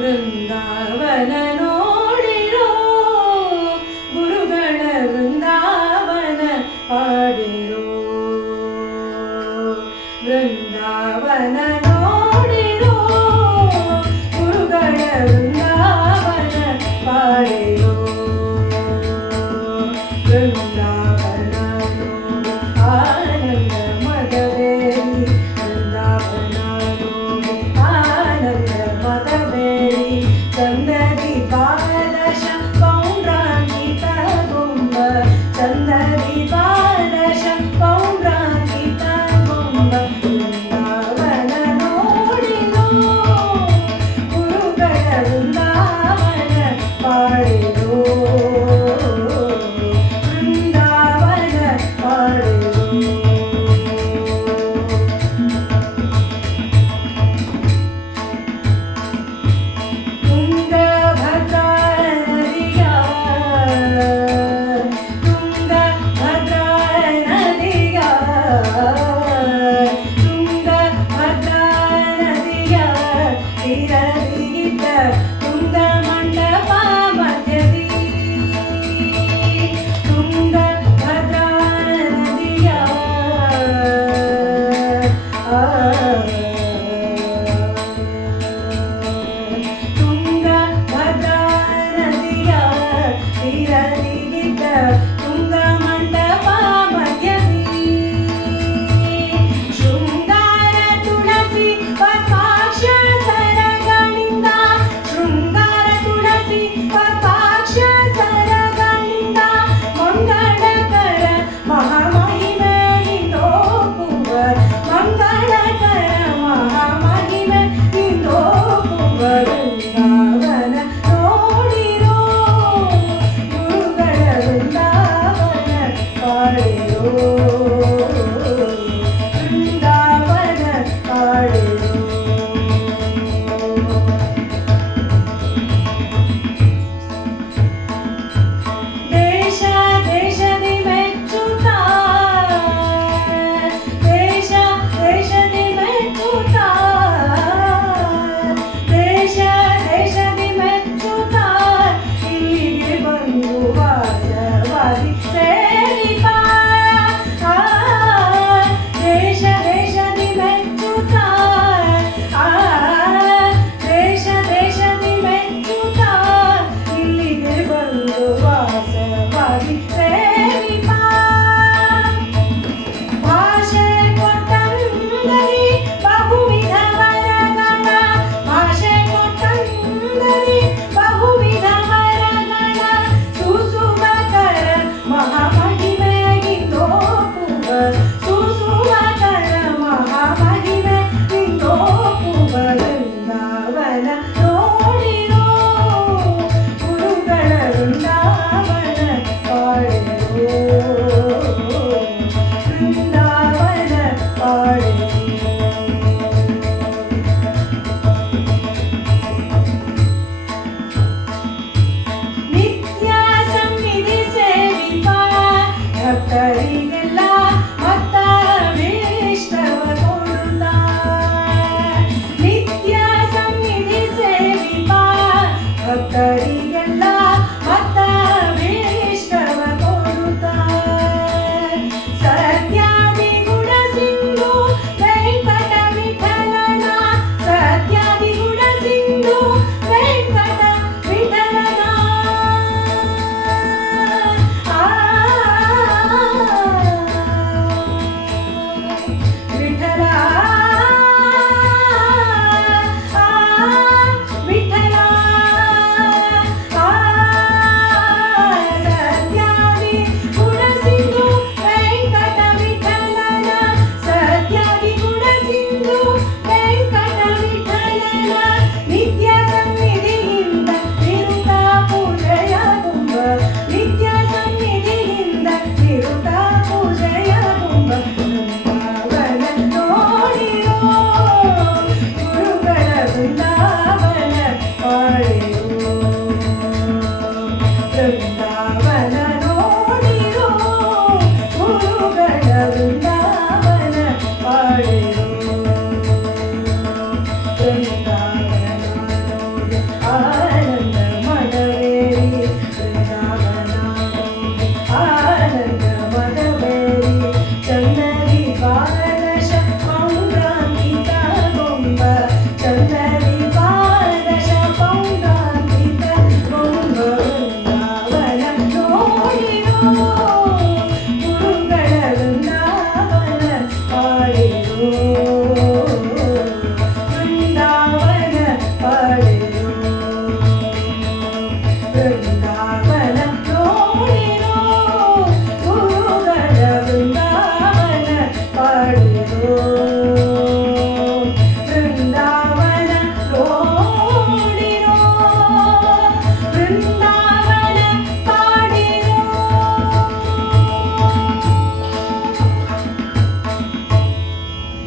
ವೃಂದಾವನ ನೋಡಿರೋ ಗುರುಗಳ ವೃಂದಾವನ ಪಾಡಿರೋ ವೃಂದಾವನ ನೋಡಿರೋ ಗುರುಗಳ ವೃಂದಾವನ ಪಾಡಿರೋ ವೃಂದಾವನ ನೋಡಿ ಆನಂದ ಮದವೇರಿ ವೃಂದಾವನ ನೋಡಿ ಆನಂದ ಮದವೇರಿ ಚಂದದಿ ಪಾದಶ ಪೌಂಡ್ರಾಂಕಿತ ಗೊಂಬ ಚಂದದಿ ಪಾದಶ ಪೌಂಡ್ರಾಂಕಿತ ಗೊಂಬ ವೃಂದಾವನ ನೋಡಿರೋ ಗುರುಗಳ ವೃಂದಾವನ ಪಾಡಿರೋ ವೃಂದಾವನ ಪಾಡಿರೋ ತುಂಗಭದ್ರಾ ನದಿಯ ತುಂಗಭದ್ರಾ ನದಿಯ ತುಂಗಭದ್ರಾ ನದಿಯ ತೀರದಿಗಿದ್ದ ತುಂಗ ಮಂಟಪ ಮಧ್ಯದಿ ತುಂಗಭದ್ರಾ ನದಿಯ ತುಂಗಭದ್ರಾ ನದಿಯ ತೀರದಿಗಿದ್ದ ತುಂಗ ಮಂಟಪ ಮಧ್ಯದಿ ಶೃಂಗಾರ ತುಳಸಿ ಪದ್ಮಾಕ್ಷ ಸರಗಳಿಂದ ಶೃಂಗಾರ ತುಳಸಿ ಪದ್ಮಾಕ್ಷ ಸರಗಳಿಂದ ಮಂಗಳಕರ ಮಹಾಮಹಿಮೆ ಇಂದೋಪುವ ಮಂಗಳಕರ ಮಹಾಮಹಿಮೆ ಇಂದೋಪುವ ವೃಂದಾವನ ನೋಡಿರೋ ಗುರುಗಳ ವೃಂದಾವನ ಪಾಡಿರೋ ವೃಂದಾವನ ಪಾಡಿರೋ ದೇಶ ದೇಶದಿ ಮೆಚ್ಚುತ್ತಾ ದೇಶ ದೇಶದಿ ಮೆಚ್ಚುತ್ತಾ ದೇಶ ದೇಶದಿ ಮೆಚ್ಚುತ್ತಾ ಇಲ್ಲಿಗೆ ಬಂದು ವಾಸವಾಗಿ ಸೇರಿದ ದೇಶ ದೇಶದಿ ಮೆಚ್ಚುತ್ತಾ ದೇಶ ದೇಶದಿ ಮೆಚ್ಚುತ್ತಾ ಇಲ್ಲಿಗೆ ಬಂದು ವಾಸವಾಗಿ ಸೇರಿದ ಭಾಷೆ ಕೊಟ್ಟಂದರಿ ಬಹುವಿಧ ವರಗಳ ಭಾಷೆ ಕೊಟ್ಟಂದರಿ ಬಹುವಿಧ ವರಗಳ ಸುಸುಮಕರ ಮಹಾ ಗುರುಗಳ ವೃಂದಾವನ ಮಾಡಿರೋ ವೃಂದಾವನ ಮಾಡಿರೋ ವೃಂದಾವನ ನೋಡಿರೋ ಗುರುಗಳ ವೃಂದಾವನ ಮಾಡಿರೋ